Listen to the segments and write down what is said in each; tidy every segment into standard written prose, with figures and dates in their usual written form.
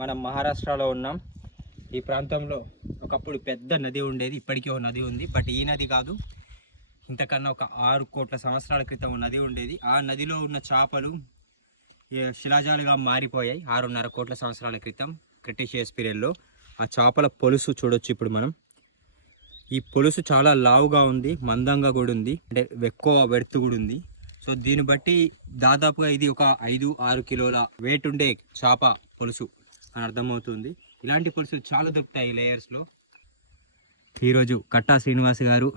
మనం మహారాష్ట్రలో ఉన్నాం. ఈ ప్రాంతంలో ఒకప్పుడు పెద్ద నది ఉండేది, ఇప్పటికీ ఒక నది ఉంది. బట్ ఈ నది కాదు, ఇంతకన్నా ఒక 6 కోట్ల సంవత్సరాల క్రితం నది ఉండేది. ఆ నదిలో ఉన్న చేపలు శిలాజాలుగా మారిపోయాయి 6.5 కోట్ల సంవత్సరాల క్రితం క్రిటిషియస్ పీరియడ్లో. ఆ చేపల పొలుసు చూడొచ్చు ఇప్పుడు మనం. ఈ పొలుసు చాలా లావుగా ఉంది, మందంగా కూడా ఉంది, అంటే ఎక్కువ వెడతు కూడా ఉంది. సో దీన్ని బట్టి దాదాపుగా ఇది ఒక 5-6 కిలోల వెయిట్ ఉండే చేప పొలుసు అని అర్థమవుతుంది. ఇలాంటి పొలుసులు చాలా దొరుకుతాయి లేయర్స్లో. ఈరోజు కట్టా శ్రీనివాస్ గారు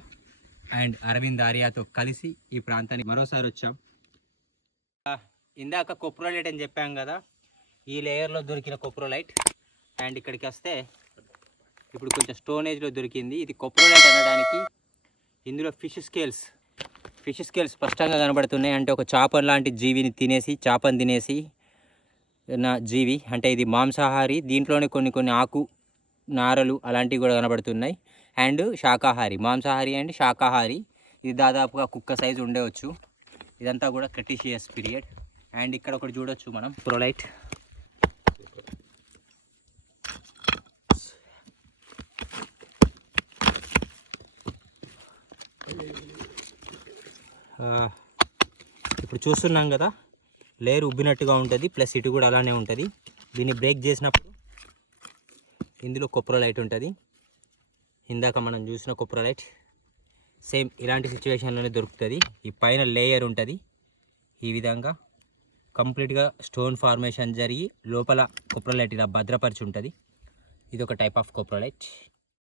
అండ్ అరవింద్ ఆర్యాతో కలిసి ఈ ప్రాంతానికి మరోసారి వచ్చాం. ఇందాక కొప్రోలైట్ అని చెప్పాం కదా, ఈ లేయర్లో దొరికిన కొప్రోలైట్. అండ్ ఇక్కడికి వస్తే ఇప్పుడు కొంచెం స్టోన్ ఏజ్లో దొరికింది. ఇది కొప్రోలైట్ అనడానికి ఇందులో ఫిష్ స్కేల్స్ స్పష్టంగా కనబడుతున్నాయి. అంటే ఒక చేప లాంటి జీవిని తినేసి, చేపను తినేసి నా జీవి, అంటే ఇది మాంసాహారి. దీంట్లోనే కొన్ని ఆకు నారలు అలాంటివి కూడా కనబడుతున్నాయి. అండ్ శాకాహారి, మాంసాహారి అండ్ శాకాహారి. ఇది దాదాపుగా కుక్క సైజు ఉండవచ్చు. ఇదంతా కూడా క్రిటిషియస్ పీరియడ్. అండ్ ఇక్కడ ఒకటి చూడొచ్చు మనం, కొప్రోలైట్. ఇప్పుడు చూస్తున్నాం కదా, లేయర్ ఉబ్బినట్టుగా ఉంటుంది, ప్లస్ ఇటు కూడా అలానే ఉంటుంది. దీన్ని బ్రేక్ చేసినప్పుడు ఇందులో కొప్రోలైట్ ఉంటుంది. ఇందాక మనం చూసిన కొప్రోలైట్ సేమ్ ఇలాంటి సిచ్యువేషన్లోనే దొరుకుతుంది. ఈ పైన లేయర్ ఉంటుంది, ఈ విధంగా కంప్లీట్గా స్టోన్ ఫార్మేషన్ జరిగి లోపల కొప్రోలైట్ ఇలా భద్రపరిచి ఉంటుంది. ఇది ఒక టైప్ ఆఫ్ కొప్రోలైట్.